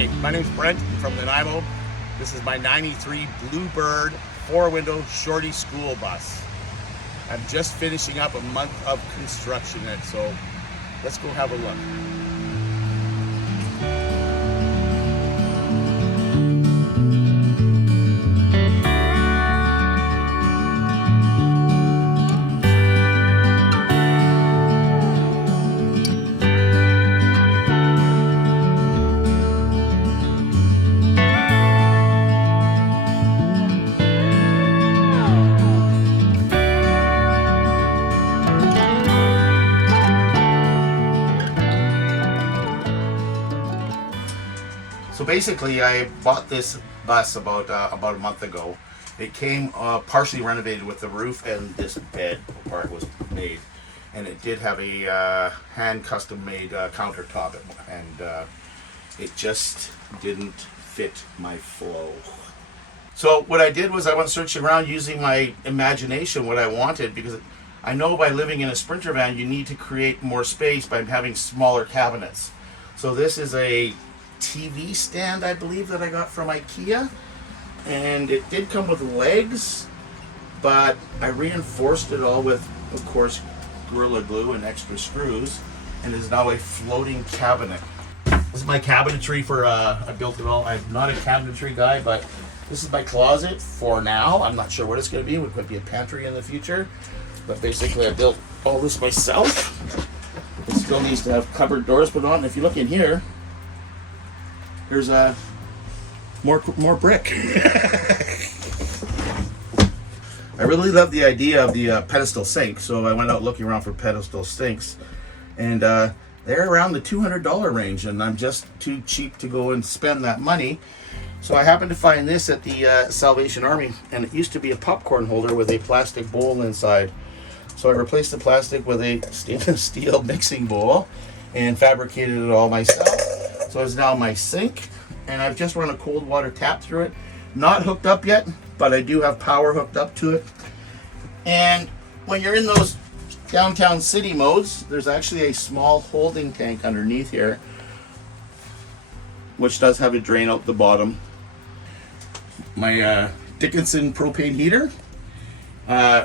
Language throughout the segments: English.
Hey, my name's Brent from Nanaimo. This is my 93 Bluebird 4-window shorty school bus. I'm just finishing up a month of construction in it, so let's go have a look. So basically, I bought this bus about a month ago. It came partially renovated with the roof, and this bed part was made. And it did have a hand custom made countertop, and it just didn't fit my flow. So what I did was I went searching around using my imagination what I wanted, because I know by living in a Sprinter van you need to create more space by having smaller cabinets. So this is a TV stand, I believe, that I got from IKEA, and it did come with legs, but I reinforced it all with, of course, Gorilla Glue and extra screws, and is now a floating cabinet. This is my cabinetry for I built it all. I'm not a cabinetry guy, but this is my closet for now. I'm not sure what it's going to be. It could be a pantry in the future, but basically I built all this myself. It still needs to have cupboard doors put on. If you look in here, there's more brick. I really love the idea of the pedestal sink, so I went out looking around for pedestal sinks, and they're around the $200 range, and I'm just too cheap to go and spend that money. So I happened to find this at the Salvation Army, and it used to be a popcorn holder with a plastic bowl inside. So I replaced the plastic with a stainless steel mixing bowl and fabricated it all myself. So it's now my sink, and I've just run a cold water tap through it. Not hooked up yet, but I do have power hooked up to it. And when you're in those downtown city modes, there's actually a small holding tank underneath here, which does have a drain out the bottom. My Dickinson propane heater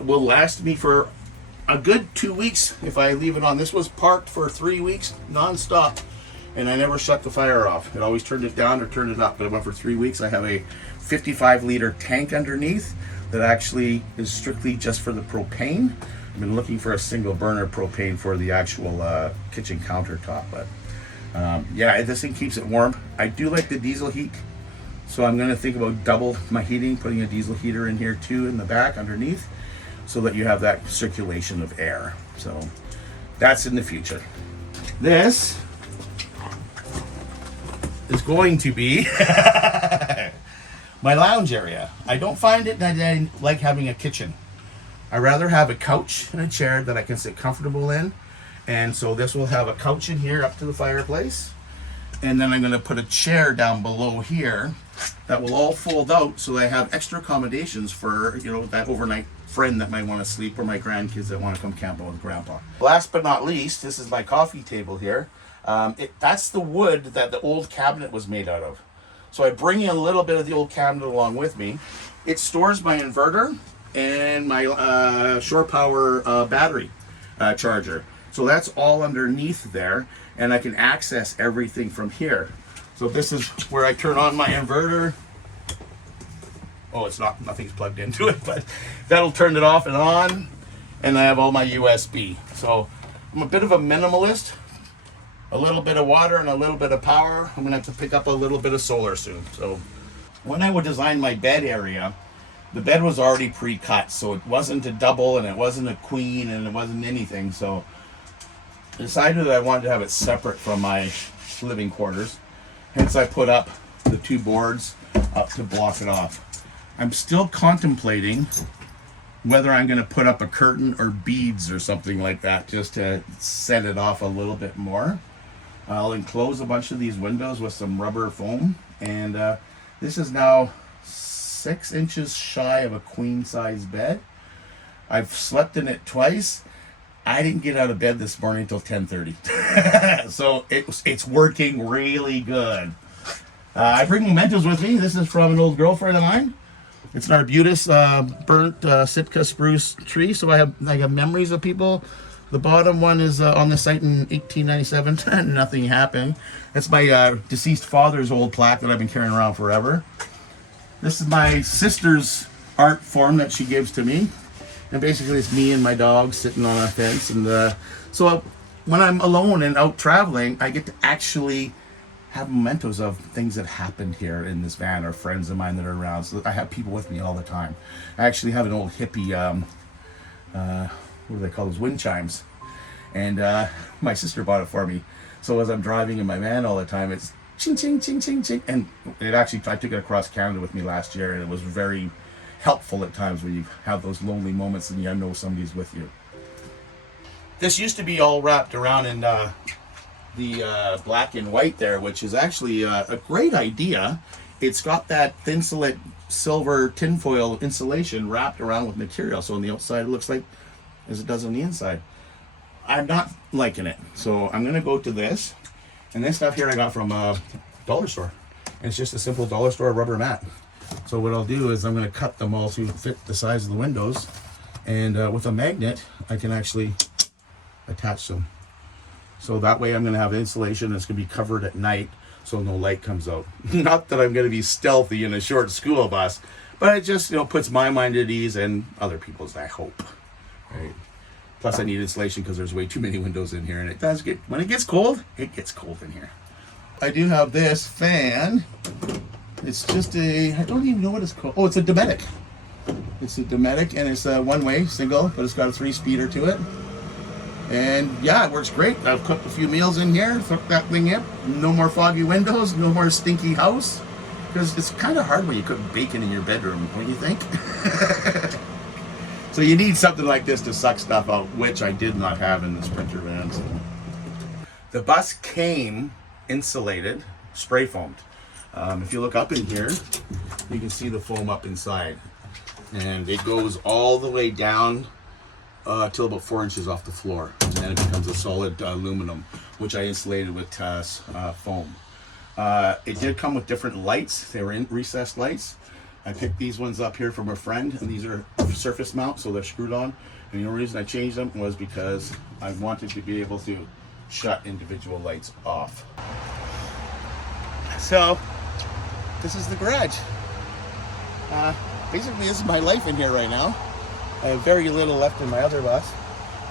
will last me for a good 2 weeks if I leave it on. This was parked for 3 weeks non-stop, and I never shut the fire off. It always turned it down or turned it up, but it went for 3 weeks. I have a 55-liter tank underneath that actually is strictly just for the propane. I've been looking for a single burner propane for the actual kitchen countertop, but yeah, this thing keeps it warm. I do like the diesel heat, so I'm going to think about double my heating, putting a diesel heater in here too in the back underneath, so that you have that circulation of air. So that's in the future. This is going to be my lounge area. I don't find it that I like having a kitchen. I rather have a couch and a chair that I can sit comfortable in. And so this will have a couch in here up to the fireplace. And then I'm going to put a chair down below here that will all fold out, so I have extra accommodations for, you know, that overnight friend that might want to sleep, or my grandkids that want to come camp out with grandpa. Last but not least, this is my coffee table here. That's the wood that the old cabinet was made out of. So I bring in a little bit of the old cabinet along with me. It stores my inverter and my shore power battery charger. So that's all underneath there, and I can access everything from here. So this is where I turn on my inverter. Oh, it's not, nothing's plugged into it, but that'll turn it off and on. And I have all my USB. So I'm a bit of a minimalist. A little bit of water and a little bit of power. I'm gonna have to pick up a little bit of solar soon. So when I would design my bed area, the bed was already pre-cut, so it wasn't a double and it wasn't a queen and it wasn't anything. So I decided that I wanted to have it separate from my living quarters. Hence I put up the two boards up to block it off. I'm still contemplating whether I'm going to put up a curtain or beads or something like that, just to set it off a little bit more. I'll enclose a bunch of these windows with some rubber foam, and this is now 6 inches shy of a queen size bed. I've slept in it twice. I didn't get out of bed this morning until 10:30. So it's working really good. I bring mementos with me. This is from an old girlfriend of mine. It's an arbutus burnt Sitka spruce tree. So I have memories of people. The bottom one is on the site in 1897, and nothing happened. That's my deceased father's old plaque that I've been carrying around forever. This is my sister's art form that she gives to me. And basically it's me and my dog sitting on a fence. And so when I'm alone and out traveling, I get to actually have mementos of things that happened here in this van, or friends of mine that are around. So I have people with me all the time. I actually have an old hippie, what do they call those, wind chimes, and my sister bought it for me. So as I'm driving in my van all the time, it's ching ching ching ching ching, and it actually, I took it across Canada with me last year, and it was very helpful at times when you have those lonely moments and you know somebody's with you. This used to be all wrapped around in the black and white there, which is actually a great idea. It's got that thin silver tinfoil insulation wrapped around with material, so on the outside it looks like as it does on the inside. I'm not liking it, so I'm gonna go to this, and this stuff here I got from a dollar store, and it's just a simple dollar store rubber mat. So what I'll do is I'm gonna cut them all to fit the size of the windows, and with a magnet I can actually attach them. So that way I'm gonna have insulation that's gonna be covered at night so no light comes out. Not that I'm gonna be stealthy in a short school bus, but it just, puts my mind at ease and other people's, I hope. Right. Plus I need insulation because there's way too many windows in here, and it does get, when it gets cold in here. I do have this fan. It's just I don't even know what it's called. Oh, it's a Dometic. It's a Dometic, and it's a one-way single, but it's got a 3-speeder to it. And yeah, it works great. I've cooked a few meals in here, hooked that thing up. No more foggy windows, no more stinky house. Because it's kind of hard when you cook bacon in your bedroom, don't you think? So you need something like this to suck stuff out, which I did not have in the Sprinter van. So. The bus came insulated, spray foamed. If you look up in here, you can see the foam up inside. And it goes all the way down till about 4 inches off the floor. And then it becomes a solid aluminum, which I insulated with foam. It did come with different lights. They were in recessed lights. I picked these ones up here from a friend, and these are surface mount, so they're screwed on. And the only reason I changed them was because I wanted to be able to shut individual lights off. So, this is the garage. Basically, this is my life in here right now. I have very little left in my other bus,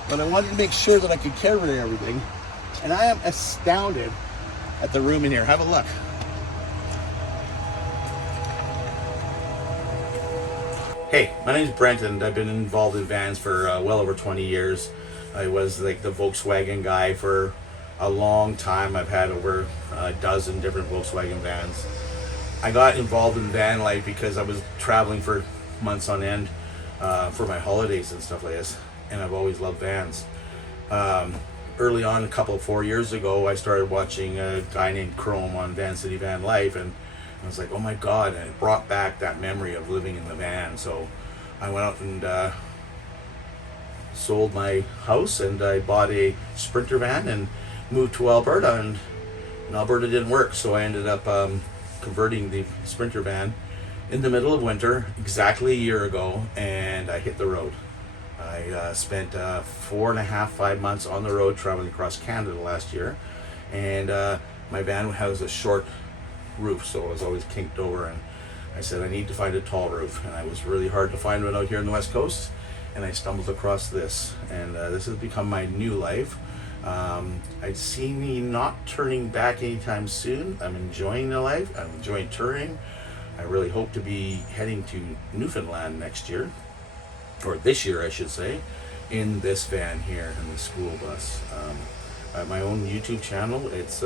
but I wanted to make sure that I could carry everything. And I am astounded at the room in here. Have a look. Hey, my name's Brent, and I've been involved in vans for well over 20 years. I was like the Volkswagen guy for a long time. I've had over a dozen different Volkswagen vans. I got involved in van life because I was traveling for months on end for my holidays and stuff like this, and I've always loved vans. Early on, 4 years ago, I started watching a guy named Chrome on Van City Van Life, and I was like, oh my God, and it brought back that memory of living in the van. So I went out and sold my house, and I bought a Sprinter van and moved to Alberta, and Alberta didn't work, so I ended up converting the Sprinter van in the middle of winter, exactly a year ago, and I hit the road. I spent 4.5 months on the road traveling across Canada last year, and my van has a short roof, so it was always kinked over, and I said I need to find a tall roof, and I was really hard to find one out here in the West Coast, and I stumbled across this, and this has become my new life. I see me not turning back anytime soon. I'm enjoying the life. I'm enjoying touring. I really hope to be heading to Newfoundland next year, or this year I should say, in this van here, in the school bus. I have my own YouTube channel. It's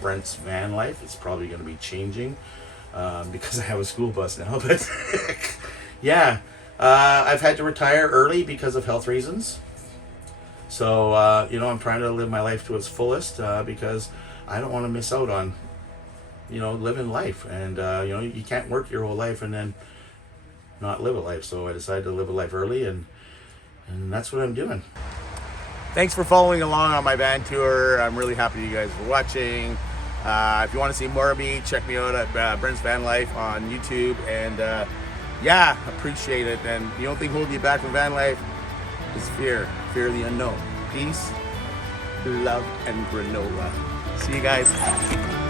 Brent's Van Life. It's probably going to be changing because I have a school bus now, but yeah, I've had to retire early because of health reasons. So I'm trying to live my life to its fullest because I don't want to miss out on living life, and you can't work your whole life and then not live a life. So I decided to live a life early, and that's what I'm doing. Thanks for following along on my van tour. I'm really happy you guys were watching. If you want to see more of me, check me out at Brent's Van Life on YouTube. And yeah, appreciate it. And the only thing holding you back from van life is fear of the unknown. Peace, love, and granola. See you guys.